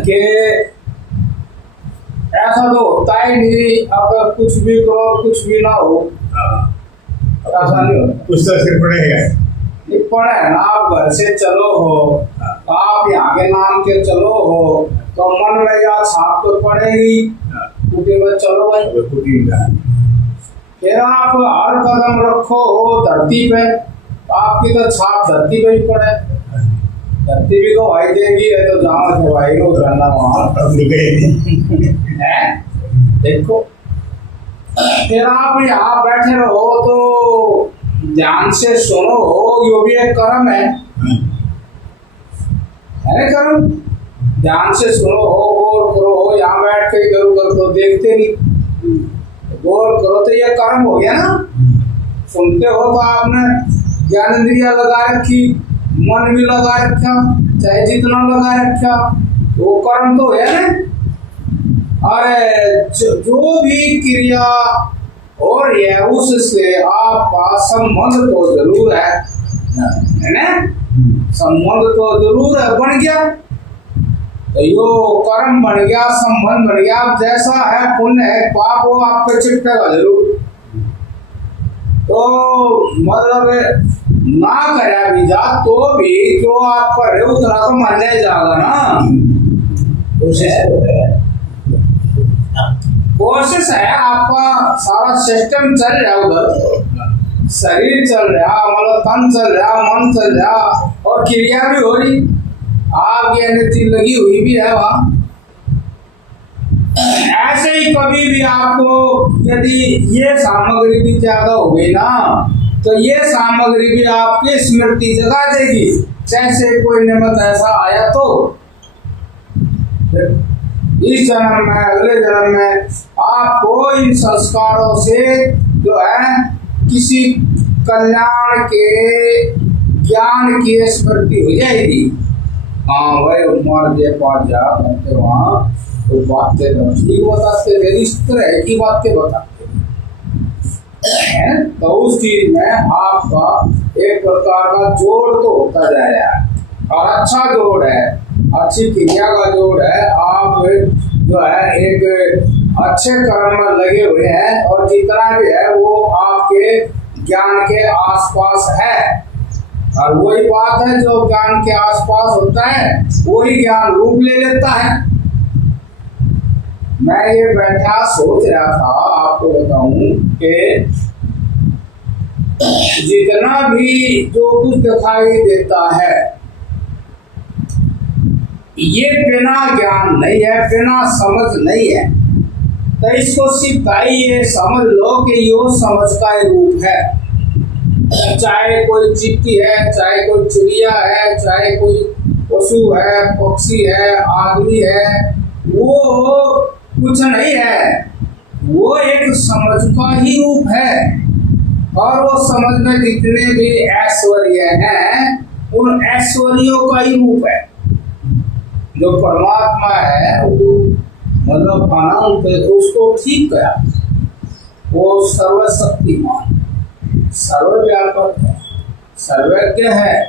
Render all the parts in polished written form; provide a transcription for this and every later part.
कि ऐसा तो होता ही नहीं, अगर कुछ भी करो कुछ भी ना हो, ऐसा नहीं होता। कुछ तो सिर पड़ेगा। नहीं पड़े ना, आप घर से चलो हो, आप यहाँ के नाम के चलो हो, तो मन में या छाप तो पड़ेगी, क्योंकि बस चलो भाई। फिर आप हर कदम रखो हो धरती पे, आपकी तो छाप धरती पे ही पड़े। धरती भी तो भाई देगी है, तो जहाँ भाई को करना वहाँ है। देखो फिर आप यहाँ बैठे रहो तो ध्यान से सुनो, यो भी एक कर्म है ना कर्म। ध्यान से सुनो हो, गौर करो हो, यहाँ बैठ के इधर उधर को देखते नहीं, गौर करो तो ये कर्म हो गया ना। सुनते हो तो आपने ज्ञान इंद्रिया लगा रखी, मन भी लगा रखा, चाहे जितना लगा रखा, वो कर्म तो है ना। अरे जो भी क्रिया हो रही है उससे आपका संबंध तो जरूर है ना, संबंध तो जरूर है, बन गया तो यो कर्म बन गया, संबंध बन गया। अब जैसा है पुण्य है पाप, वो आपको चिपटेगा जरूर। तो मतलब ना करा भी जा तो भी जो आप कर रहे हो उतना तो मान्य जाएगा ना। कोशिश है, आपका सारा सिस्टम चल रहा है उधर, शरीर चल रहा, मतलब तन चल रहा, मन चल रहा, और क्रिया भी हो रही, आपकी एनर्जी लगी हुई भी है वहाँ। ऐसे ही कभी भी आपको यदि ये सामग्री भी ज्यादा हो गई ना, तो ये सामग्री भी आपकी स्मृति जगा देगी। जैसे कोई निमित्त ऐसा आया तो इस जन्म में, अगले जन्म में आपको इन संस्कारों से जो है किसी कल्याण के ज्ञान की स्मृति हो जाएगी। हाँ भाई उम्र के पास जा करते वहाँ तो बातें तो ठीक बताते, मेरी इस तरह की बातें बताते हैं। तो उस चीज में आपका एक प्रकार का जोड़ तो होता जाएगा, और अच्छा जोड़ है, अच्छी क्रिया का जोड़ है। आप जो है एक अच्छे कर्म में लगे हुए हैं, और जितना भी है वो आपके ज्ञान के आसपास है। और वही बात है, जो ज्ञान के आसपास होता है वही ज्ञान रूप ले लेता है। मैं ये बैठा सोच रहा था, आपको बताऊं कि जितना भी जो कुछ दिखाई देता है ये बिना ज्ञान नहीं है, बिना समझ नहीं है। तो इसको सिखाई ये समझ लो कि यो समझ का रूप है। चाहे कोई चींटी है, चाहे कोई चिड़िया है, चाहे कोई पशु है, पक्षी है, आदमी है, वो कुछ नहीं है, वो एक समझ का ही रूप है। और वो समझ में जितने भी ऐश्वर्य हैं उन ऐश्वर्यों का ही रूप है। जो परमात्मा है वो मतलब अनंत, उसको ठीक करा, वो सर्वशक्तिमान, सर्वव्यापक है, सर्वज्ञ है।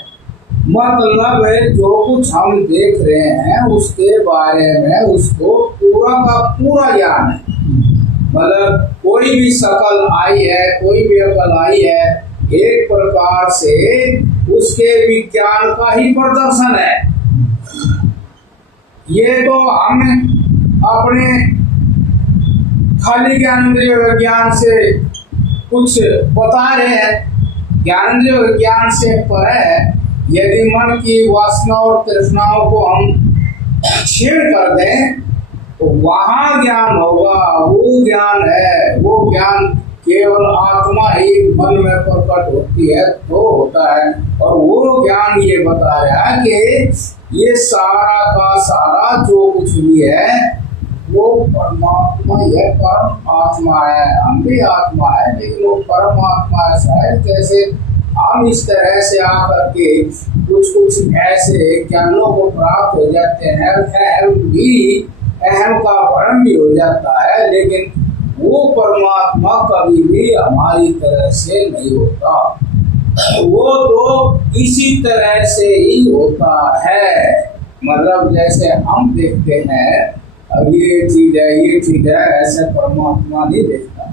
मतलब जो कुछ हम देख रहे हैं उसके बारे में उसको पूरा का पूरा ज्ञान है। मतलब कोई भी शकल आई है, कोई भी अकल आई है, एक प्रकार से उसके विज्ञान का ही प्रदर्शन है। ये तो हम अपने खाली ज्ञानेंद्रिय विज्ञान से कुछ बता रहे हैं। ज्ञानेंद्रिय विज्ञान से पर है, यदि मन की वासना और तृष्णाओं को हम छीण कर दें तो वहाँ ज्ञान होगा। वो ज्ञान है, वो ज्ञान केवल आत्मा ही मन में प्रकट होती है तो होता है। और वो ज्ञान ये बता रहा है कि ये सारा का सारा जो कुछ भी है वो परमात्मा, यह परम आत्मा है। हम भी आत्मा है, लेकिन वो परमात्मा ऐसा है जैसे हम इस तरह से आकर के कुछ ऐसे ज्ञानों को प्राप्त हो जाते हैं, अहम का भ्रम भी हो जाता है, लेकिन वो परमात्मा कभी भी हमारी तरह से नहीं होता। वो तो इसी तरह से ही होता है। मतलब जैसे हम देखते हैं अब ये चीज है, ऐसे परमात्मा नहीं देखता।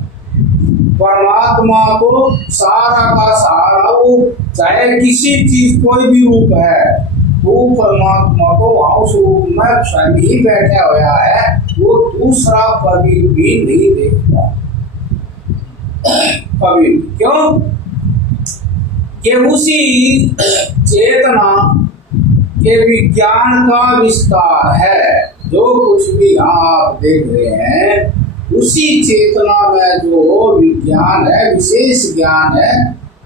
परमात्मा को सारा का सारा, वो चाहे किसी चीज कोई भी रूप है, वो परमात्मा को वहां उस रूप में स्वयं ही बैठा हुआ है, वो दूसरा कभी भी नहीं देखता, कभी। क्यों? कि उसी चेतना के विज्ञान का विस्तार है। जो कुछ भी यहाँ आप देख रहे हैं, उसी चेतना में जो विज्ञान है, विशेष ज्ञान है,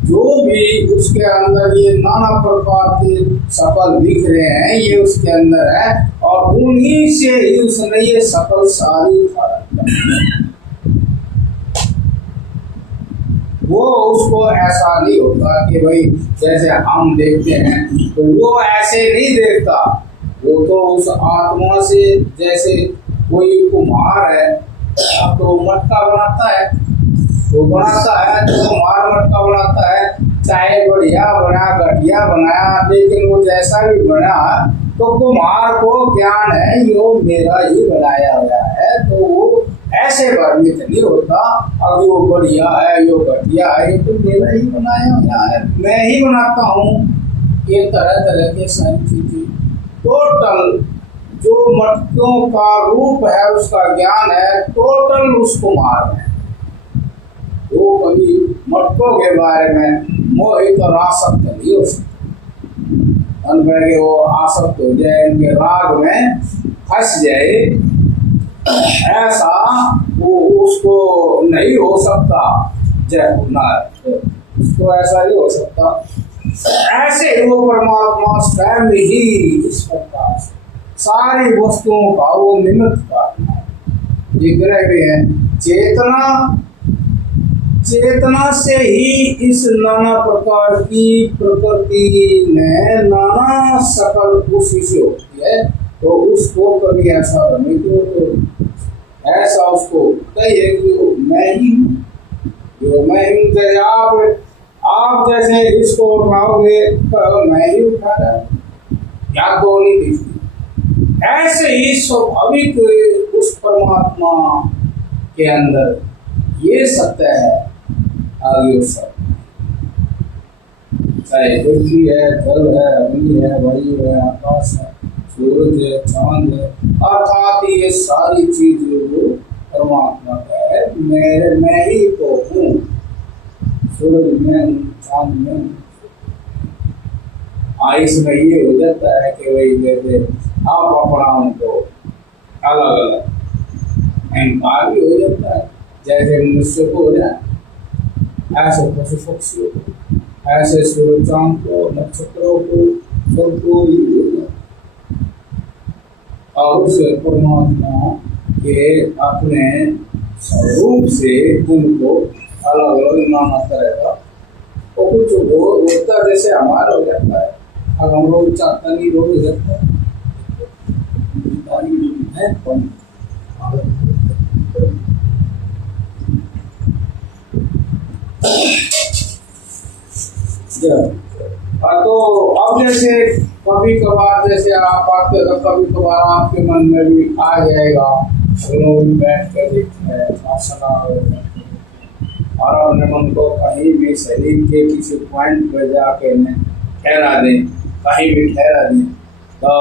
जो भी उसके अंदर ये नाना प्रकार के सकल दिख रहे हैं, ये उसके अंदर है, और उन्हीं से ही उसने ये सकल सारी वो उसको ऐसा नहीं होता कि भाई जैसे हम देखते हैं, तो वो ऐसे नहीं देखता। वो तो उस आत्मा से, जैसे कोई कुम्हार है तो मटका बनाता है, तो कुम्हार मटका बनाता है, चाहे बढ़िया बना घटिया बनाया, लेकिन वो जैसा भी बना, तो कुम्हार को ज्ञान है यो मेरा ही बनाया हुआ है, तो वो ऐसे वर्णित नहीं होता। अब यो बढ़िया है, यो घटिया है, ये तो मेरा ही बनाया हुआ है, मैं ही बनाता हूँ। ये तरह तरह के सारी चीजें, टोटल जो मटकों का रूप है, उसका ज्ञान है, टोटल उस कुम्हार में। वो कभी मटकों के बारे में मोहित और आसक्त नहीं हो सकता, अनबैगे वो आसक्त हो जाए, उनके राग में फंस जाए, ऐसा वो उसको नहीं हो सकता। जय गुरुनाथ, उसको ऐसा नहीं हो सकता। ऐसे वो परमात्मा स्वयं ही इस प्रकार से सारी वस्तुओं का वो निमित्त कारण है, जितने भी है। चेतना से ही इस नाना प्रकार की प्रकृति में नाना सकल उसी से होती है, तो उसको कभी ऐसा बने तो ऐसा उसको कहिए कि मैं ही हूँ, जो मैं हूँ। जैसे आप जैसे इसको उठाओगे तो मैं ही उठा रहा हूँ, या तो नहीं दिखती। ऐसे ही स्वाभाविक उस परमात्मा के अंदर ये सत्य है। आगे सब चाहे पृथ्वी है, जल है, अग्नि है, वायु है, आकाश है, सूरज है, चांद है, अर्थात ये सारी चीज जो परमात्मा का है, मैं ही तो हूँ। सूरज में, चांद में, इसमें ये हो जाता है कि वही जैसे आप अपना उनको अलग अलग अहंकार भी हो जाता है, जैसे मनुष्य को हो जाए, ऐसे पशु पक्षी को, ऐसे सूरज चांद को, नक्षत्रों को, सबको और उस परमात्मा के अपने स्वरूप से उनको अलग अलग नाना तरह का और कुछ वो होता जैसे हमारा हो जाता है। अब हम लोग चाहता नहीं रोग हो जाता है, तो अब जैसे कभी कभार जैसे आप आपके कभी कभार आपके मन में भी आ जाएगा, लोग बैठ कर देखते हैं आसना और अपने मन को कहीं भी शरीर के किसी पॉइंट पर जाके ठहरा दें, कहीं भी ठहरा दें, तो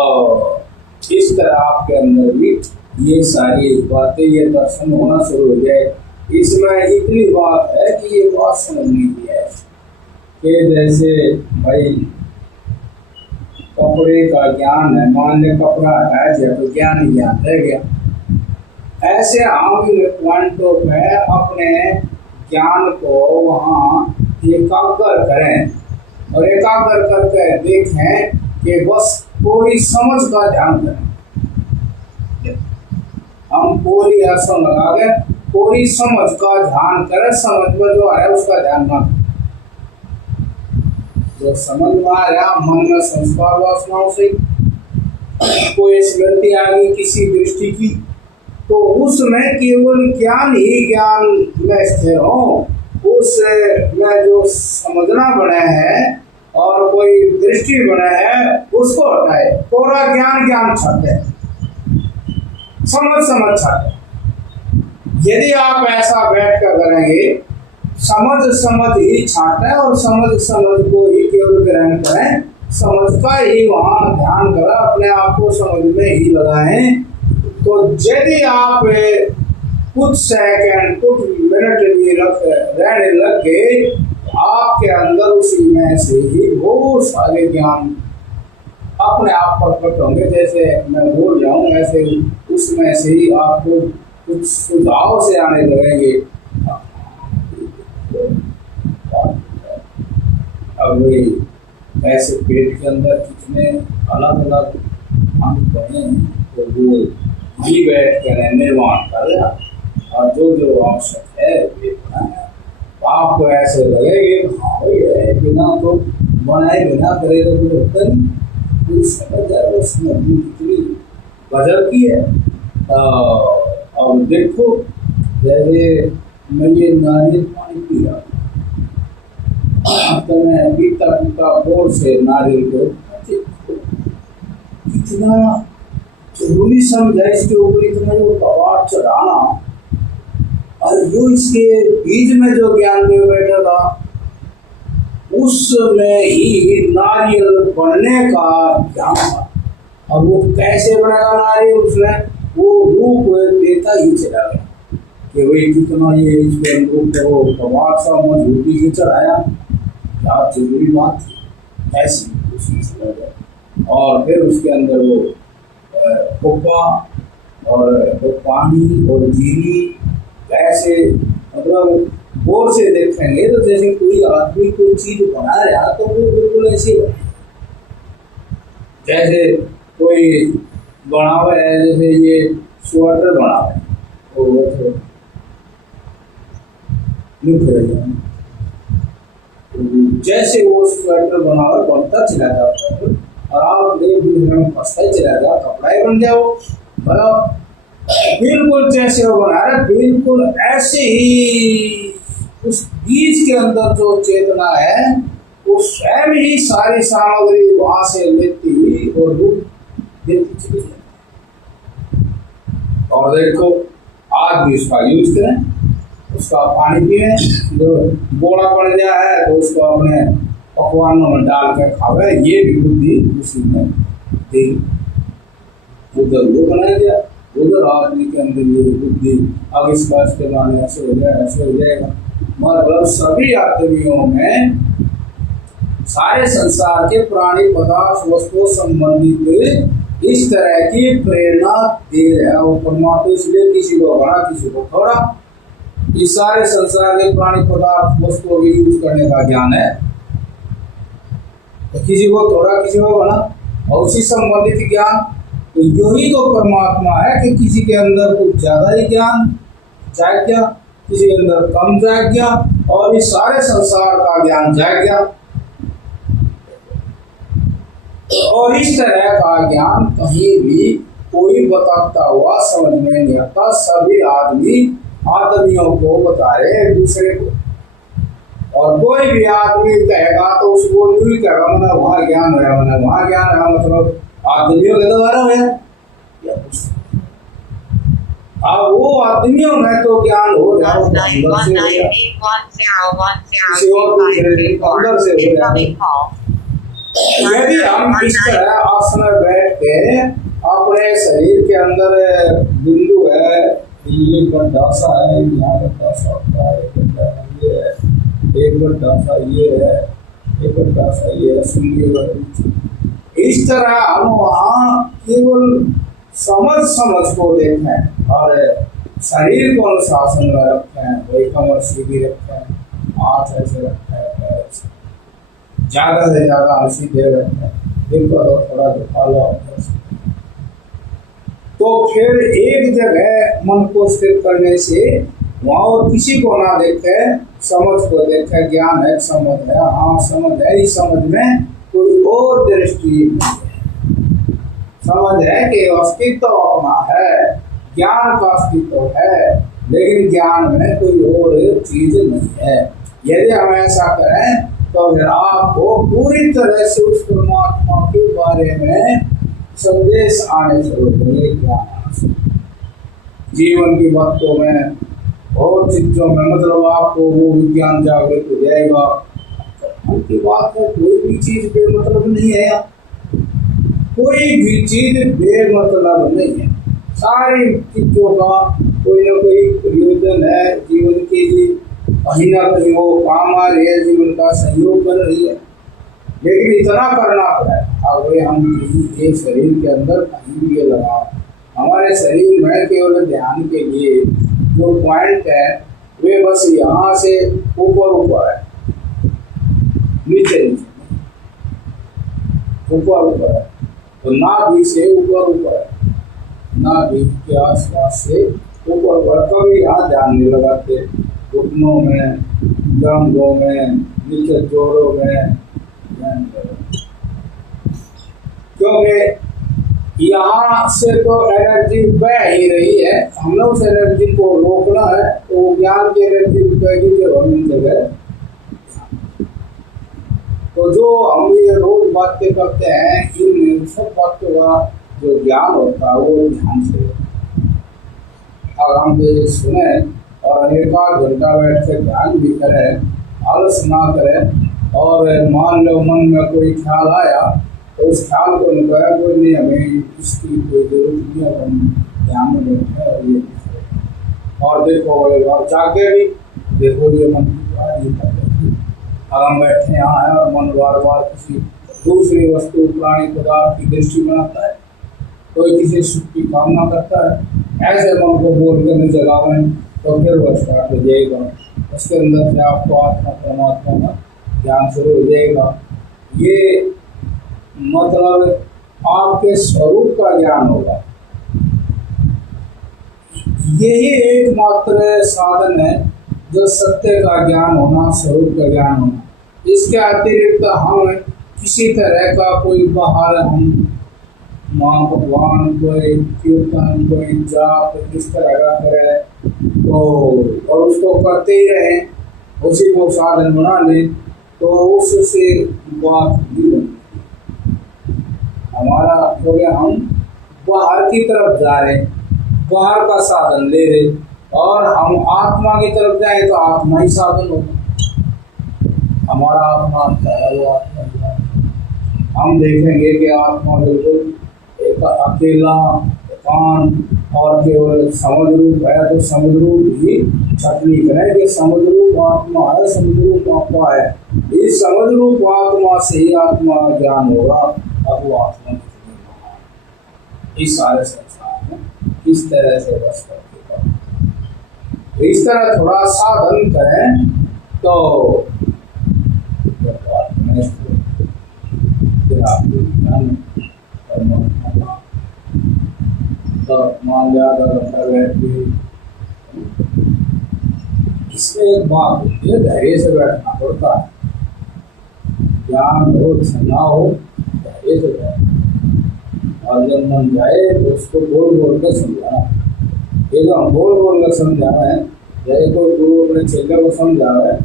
इस तरह आपके अंदर भी ये सारी बातें, ये दर्शन होना शुरू हो जाए। इसमें इतनी बात है कि ये बात समझनी की है कि जैसे भाई कपड़े का ज्ञान है, मान ले कपड़ा है जब तो ज्ञान ही ज्ञान रह गया, ऐसे हम पॉइंटों में अपने ज्ञान को वहाँ एकाग्र करें और एकाग्र करके देखें कि बस पूरी समझ का ध्यान करें। हम पूरी असम लगा के पूरी समझ का ध्यान करें, समझ में जो है उसका ध्यान न, जो समझ में आ रहा मन में संस्कार वासनाओं से कोई स्मृति आ गई किसी दृष्टि की, तो उसमें केवल ज्ञान ही ज्ञान में स्थिर हो, उसमें जो समझना बने है और कोई दृष्टि बना है उसको हटाए। पूरा ज्ञान ज्ञान छाते है, समझ समझ छाते। यदि आप ऐसा बैठ कर करेंगे, समझ समझ ही छाटे और समझ समझ को ही केवल ग्रहण करें, समझ का ही वहां ध्यान करें, अपने आप को समझ में ही लगाएं, तो यदि आप कुछ सेकंड कुछ मिनट भी रहने लग गए, आपके अंदर उसी में से ही वो सारे ज्ञान अपने आप प्रकट होंगे। जैसे मैं बोल रहा हूँ ऐसे उसमें से ही आपको कुछ सुझाव से आने लगेंगे। अब वही ऐसे पेट के अंदर कितने अलग अलग अंग बने हैं, तो वो वही बैठ कर निर्माण कर रहा, और जो जो आवश्यक है वे बनाया। आपको ऐसे लगेगा हाँ भाई है, बिना तो बनाए बिना करे तो कुछ होता नहीं, कुछ समझ जाए उसमें कितनी गजब की है। अब देखो जैसे मैं ये नारियल पानी पी रहा तो मैं पीता पीता गौर से नारियल को इतना जरूरी समझा, इसके ऊपर इतना जो कबाड़ चढ़ाना, और जो इसके बीज में जो ज्ञान दे बैठा था उसमें ही नारियल बनने का ज्ञान था। अब वो कैसे बनेगा नारियल, उसमें वो रूप देता ही चला गया कि वही कितना ये इसके अंदर वो कबाड़ सा मजबूती से चढ़ाया, क्या जरूरी बात थी, ऐसी उसमें चला गया। और फिर उसके अंदर वो कोपा और वो पानी और जीरी कैसे, मतलब गौर से देखेंगे तो जैसे कोई आदमी कोई चीज बना रहा तो वो बिल्कुल ऐसे बने, जैसे कोई बना हुआ है, जैसे ये स्वेटर बना हुआ है तो वो तो लिख रहे हैं, जैसे वो स्वेटर बना हुआ बनता चला जाता है और आप देख में फंसता ही चला गया, कपड़ा ही बन गया वो। मतलब बिल्कुल जैसे वो बना रहा, बिल्कुल ऐसे ही उस बीज के अंदर जो चेतना है वो स्वयं ही सारी सामग्री वहां से लेती हुई और रूप देती चली जाती। और देखो आज भी उसका यूज करें, उसका पानी पिए, जो बोड़ा पड़ गया है तो उसको अपने पकवानों में डाल कर खावे, ये भी बुद्धि उसी में दी। उधर वो बनाया गया, उधर आदमी के अंदर ये बुद्धि, अब इसका इस्तेमाल ऐसे हो जाए ऐसे हो जाएगा। मतलब सभी आदमियों में सारे संसार के प्राणी पदार्थ वस्तुओं संबंधित इस तरह की प्रेरणा दे रहा है वो परमात्मा, इसलिए किसी को बड़ा किसी को थोड़ा, इस सारे संसार के प्राणी पदार्थ वस्तुओं के यूज करने का ज्ञान है, तो किसी को थोड़ा किसी को बड़ा, और उसी संबंधित ज्ञान। तो यही तो परमात्मा है कि किसी के अंदर कुछ ज्यादा ही ज्ञान जाग गया, किसी के अंदर कम जाग गया, और इस सारे संसार का ज्ञान जाग गया। और इस तरह का ज्ञान कहीं भी कोई बताता हुआ समझ में नहीं आता, सभी आदमियों को बता रहे एक दूसरे को। और कोई भी आदमी कहेगा तो उसको यूं ही कहेगा मैंने वहां ज्ञान है, मैंने वहां ज्ञान है, मतलब आदमियों के द्वारा है या कुछ। अब वो आदमियों में तो ज्ञान हो रहा है, यदि हम इस तरह आसन में बैठ के अपने शरीर के अंदर बिंदु है, ये गड्ढा सा है, यहाँ गड्ढा सा होता है, ये है, एक गड्ढा सा ये है, एक गड्ढा सा ये है, सुनिएगा। इस तरह हम वहाँ केवल समझ को देखें और शरीर को अनुशासन में रखें, वही कमर सीधी रखें, हाथ ऐसे रखें, ज्यादा से ज्यादा हम सीधे रखें, दिल को तो थोड़ा झुका लो। तो फिर एक जगह मन को स्थिर करने से वहाँ और किसी को ना देखे, समझ को देखे, ज्ञान है, समझ है, हाँ समझ है, इस समझ में कोई और दृष्टि नहीं है, समझ है कि अस्तित्व अपना है, ज्ञान का अस्तित्व है, लेकिन ज्ञान में कोई और चीज नहीं है। यदि हम ऐसा करें तो फिर आपको पूरी तरह से उस परमात्मा के बारे में संदेश आने शुरू होंगे। ज्ञान जीवन की बातों में और चीजों में, मतलब आपको वो विज्ञान जागृत हो जाएगा। उनकी बात है, कोई भी चीज बेमतलब नहीं है, कोई भी चीज बेमतलब नहीं है। सारी चीजों का कोई ना कोई प्रयोजन है जीवन के लिए, कहीं ना कहीं वो काम आ रही है, जीवन का सहयोग कर रही है। लेकिन इतना करना पड़ा है, अगर हम ये शरीर के अंदर कहीं भी लगा, हमारे शरीर में केवल ध्यान के लिए जो पॉइंट है वे बस यहाँ से ऊपर ऊपर है, नीचे नीचे ऊपर ऊपर है। तो नाभि से ऊपर ऊपर है, नाभि के आसपास से ऊपर ऊपर। कभी हाथ ध्यान नहीं लगाते, घुटनों में, जांघों में, नीचे जोड़ों में, क्योंकि यहाँ से तो एनर्जी बह ही रही है, हमने उस एनर्जी को रोकना है। तो ज्ञान की एनर्जी बहेगी जब हम इन जगह। तो जो हम ये रोज बातें करते हैं, इन सब बातों का जो ज्ञान होता है वो ध्यान से, अगर हम ये सुने और एक आध घंटा बैठ के ध्यान भी करें, आलस ना करें, और मान लो मन में कोई ख्याल आया तो उस ख्याल को निकाया, कोई नहीं, हमें इसकी कोई जरूरत नहीं है, हम ध्यान में बैठे और ये और देखो और जाके भी देखो ये मन की बात ये कर, अगर हम बैठे यहाँ हैं और मन बार बार किसी दूसरी वस्तु, प्राणी, पदार्थ की दृष्टि बनाता है, कोई किसी सुख की कामना करता है, ऐसे मन को बोल करने जगावें तो फिर वह स्टार्ट हो जाएगा। उसके अंदर से आपको आत्मा परमात्मा का ज्ञान शुरू हो जाएगा। ये मतलब आपके स्वरूप का ज्ञान होगा। यही एकमात्र साधन है जो सत्य का ज्ञान होना, स्वरूप का ज्ञान होना। इसके अतिरिक्त हम किसी तरह का कोई बाहर हम माँ भगवान, कोई कीर्तन, कोई जाप किस तरह का करें तो और उसको करते ही रहे, उसी को साधन बना ले, तो उससे बात नहीं बनती हमारा। क्योंकि हम बाहर की तरफ जा रहे, बाहर का साधन ले रहे, और हम आत्मा की तरफ जाए तो आत्मा ही साधन होगा। हमारा आत्मा है वो आत्मा। हम देखेंगे कि आत्मा बिल्कुल एक अकेला एकांत और केवल समुद्र रूप है, तो समुद्र रूप ही छटनी करें कि समुद्र रूप आत्मा है, समुद्र रूप आत्मा है। इस समुद्र रूप आत्मा से ही आत्मा ज्ञान होगा। अब वो आत्मा कितनी महान, इस सारे संसार में इस तरह से बस करके इस तरह थोड़ा साधन करें तो इसमें एक बात होती है, धैर्य से बैठना पड़ता है। ज्ञान हो ना हो, धैर्य से बैठना, और जब मन जाए तो उसको बोल बोल कर समझाना। एकदम बोल बोल कर समझाना है। जैसे कोई गुरु अपने चेले को समझा रहा है,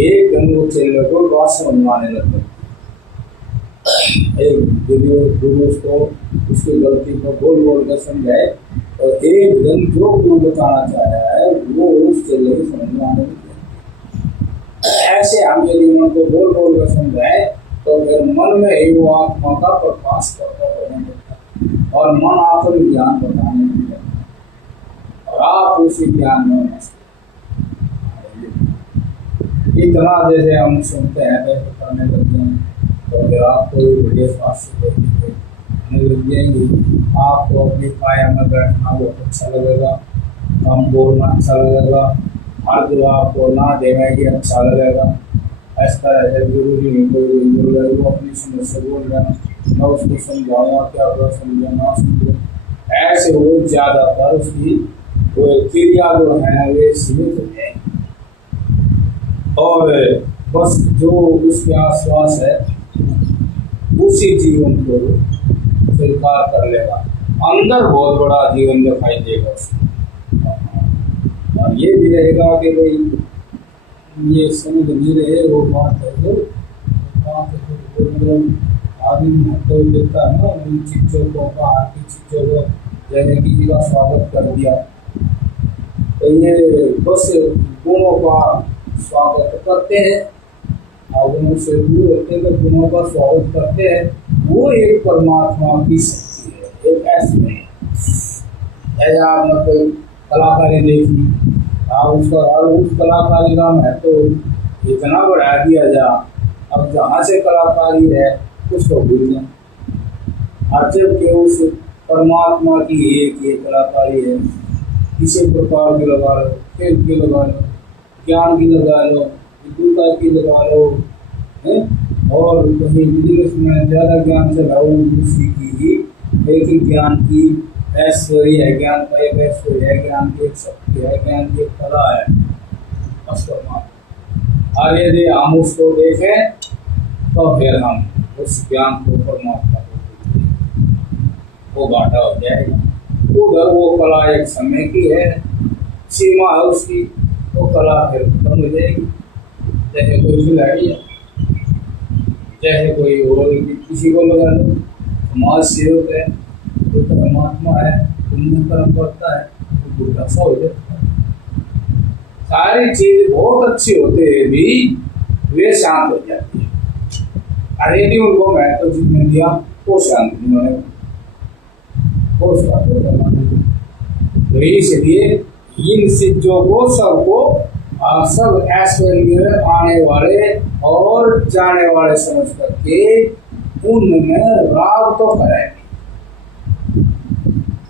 एक दिन वो चेले को बात समझवाने लगता है। एक गुरु उसको उसकी गलती को बोल बोल कर समझाए, और एक दिन जो गुरु बताना चाह रहा है वो उस चेले को समझ में आने लगता है। ऐसे हम यदि मन को बोल बोल कर समझाए तो फिर मन में ही वो आत्मा का प्रकाश करता रहने लगता है, और मन आत्म ज्ञान बताने लगता है, और आप उसी ज्ञान में मस्त। इतना जैसे हम सुनते हैं वैसे करने लगते हैं, तो फिर आपको बढ़िया स्वास्थ्य लग जाएंगे। आपको अपनी काया में बैठना बहुत अच्छा लगेगा, हम बोलना अच्छा लगेगा, हर जो आपको ना देंगे अच्छा लगेगा। इस तरह से जरूरी नहीं कोई बोल रहे वो अपनी समझ से बोल रहे हैं, मैं उसको समझाऊँगा क्या होगा, समझाना समझो, ऐसे वो ज़्यादातर उसकी वो क्रिया जो है वे सीमित है, और बस जो उसके आसपास है उसी जीवन को स्वीकार कर लेगा। अंदर बहुत बड़ा जीवन दिखाई देगा उसको, और ये भी रहेगा कि भाई ये समझ नहीं रहे वो बात है, तो परमात्मा के मतलब आदमी महत्व देता है ना उन चीज़ों को, बाहर की चीज़ों को, जैसे किसी का स्वागत कर दिया, तो ये बस गुणों का स्वागत करते हैं, गुणों से दूर होते हैं तो गुणों का स्वागत करते हैं। वो एक परमात्मा की शक्ति है, एक ऐसे ऐसा आपने कोई कलाकारी देखी, आप उसका और उस कलाकारी का महत्व इतना बढ़ा दिया जा, अब जहाँ से कलाकारी है उसको भूल जाए, और जबकि उस परमात्मा की एक ये कलाकारी है, किसी प्रकार की लगा लो, खेल की लगा लो, ज्ञान की लगा लो, विद्युता की लगा लो, है और कहीं बिजनेस में ज़्यादा ज्ञान चलाओ दूसरी की, लेकिन ज्ञान की ऐश्वर्य है, ज्ञान का एक ऐश्वर्य है, ज्ञान की एक शक्ति है, ज्ञान की एक कला है बस परमात्मा। और यदि हम उसको देखें तो फिर हम उस ज्ञान को परमात्मा को देखें, वो घाटा हो जाएगा। उधर वो कला एक समय की है, सीमा है उसकी, वो कला फिर खत्म हो जाएगी। जैसे कोई खिलाड़ी है, चाहे कोई और किसी को लगा लो, समाज सेवक है, तो परमात्मा है, पुण्य कर्म करता है, तो बुरा सा हो जाता है। सारी चीज बहुत अच्छी होते हुए भी वे शांत हो जाती है। अरे नहीं उनको महत्व जितने दिया वो शांत नहीं होने, वो शांत हो जाना। तो इसलिए इन चीजों को सबको सब ऐश्वर्य आने वाले और जाने वाले समझ करके उनमें राग तो कराएंगे,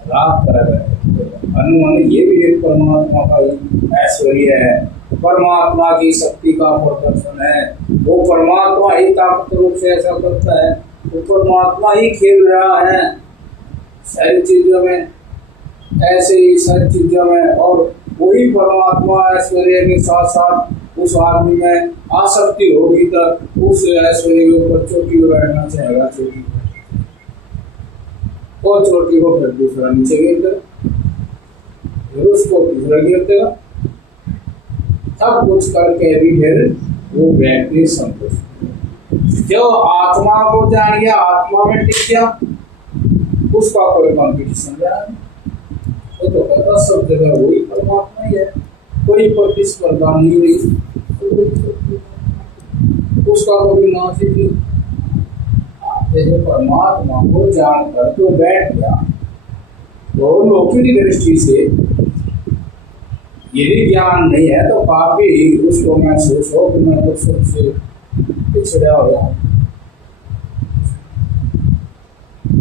राग कराएंगे। हनुमान ये भी एक परमात्मा का ऐश्वर्य है, परमात्मा की शक्ति का प्रदर्शन है। वो परमात्मा ही ताकत रूप से ऐसा करता है, वो परमात्मा ही खेल रहा है सारी चीजों में, ऐसे ही सारी चीजों में। और वही परमात्मा ऐश्वर्य के साथ साथ उस आदमी में आसक्ति होगी तो उस ऐश्वर्य के ऊपर चोटी को बैठना चाहेगा, चोटी और चोटी को फिर दूसरा नीचे गिर देगा, फिर उसको तीसरा गिर देगा, सब कुछ करके भी फिर वो व्यक्ति संतुष्ट। जो आत्मा को जान गया, आत्मा में टिक गया, उसका कोई कॉम्पिटिशन नहीं, तो कहता सब जगह वही परमात्मा ही है, कोई प्रतिस्पर्धा नहीं रही, उसका कभी नाश ही नहीं। जैसे परमात्मा को जानकर जो बैठ गया, तो लौकिक दृष्टि से यदि ज्ञान नहीं है तो काफी उसको महसूस हो कि मैं तो सबसे पिछड़ा हो जाऊं,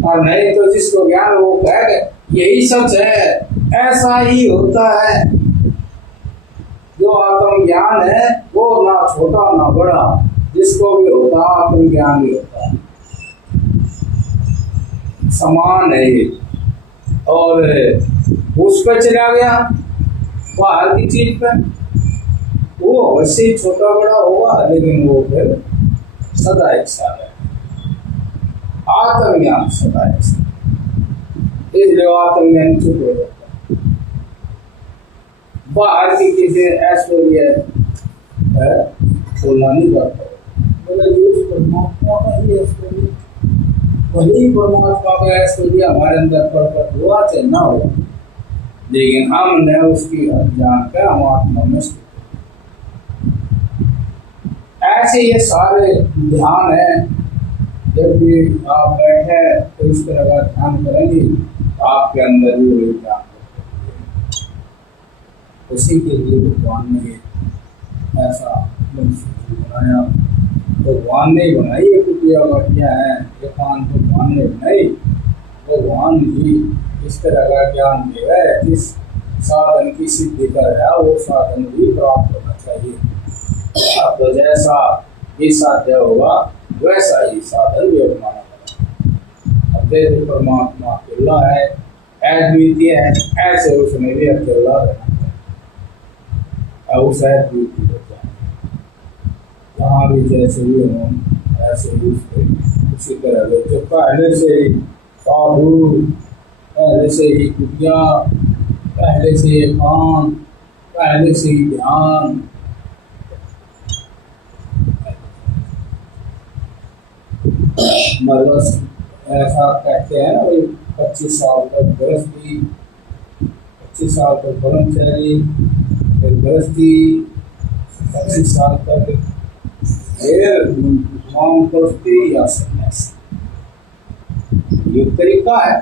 और नहीं तो जिसको ज्ञान वो कहेगा यही सच है, ऐसा ही होता है। जो आत्म ज्ञान है वो ना छोटा ना बड़ा, जिसको भी होता आत्म ज्ञान ही होता है, समान है ये। और उस पर चला गया बाहर की चीज पे, वो अवश्य ही छोटा बड़ा होगा, लेकिन वो फिर सदा एक साथ है। आत्म ज्ञान सदा एक साथ, इसलिए आत्म ज्ञान चुप हो जाता है। बाहर की चीजें ऐश्वर्य है तुलना नहीं करता, बोले उस परमात्मा का ही ऐश्वर्य, वही परमात्मा का ऐश्वर्य हमारे अंदर प्रकट हुआ चाहे ना हो, लेकिन हमने उसकी जान कर हम आत्मा में स्थित। ऐसे ये सारे ध्यान है, जब भी आप बैठे तो इस तरह का ध्यान करेंगे तो आपके अंदर भी वही ध्यान उसी के लिए भगवान ने ऐसा बनाया। भगवान ने बनाई ये कुटिया वाटियाँ हैं, ये कान भगवान ने बनाई, भगवान ही इस तरह का ज्ञान दे रहा है, जिस साधन की सिद्धि कर रहा है वो साधन भी प्राप्त होना चाहिए। अब तो जैसा ही साध्य होगा वैसा ही साधन भी अपनाना पड़ेगा। अब जैसे परमात्मा अकेला है, अद्वितीय है, ऐसे उसमें भी अकेला रहना चाहिए, उस अद्वितीय हो जाए। जहाँ भी जैसे भी हो ऐसे ही उसी तरह जो पहले से ही साधु, पहले से ही विद्या, पहले से ही कान, पहले से ही ध्यान, मतलब ऐसा कहते हैं ना भाई, 25 साल तक गृहस्थी, 25 साल तक ब्रह्मचारी, फिर गृहस्थी, 25 साल तक फिर वानप्रस्थी या सन्यासी। ये तरीका है,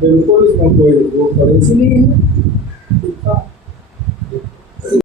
बिल्कुल इसमें कोई वो परहेज नहीं है।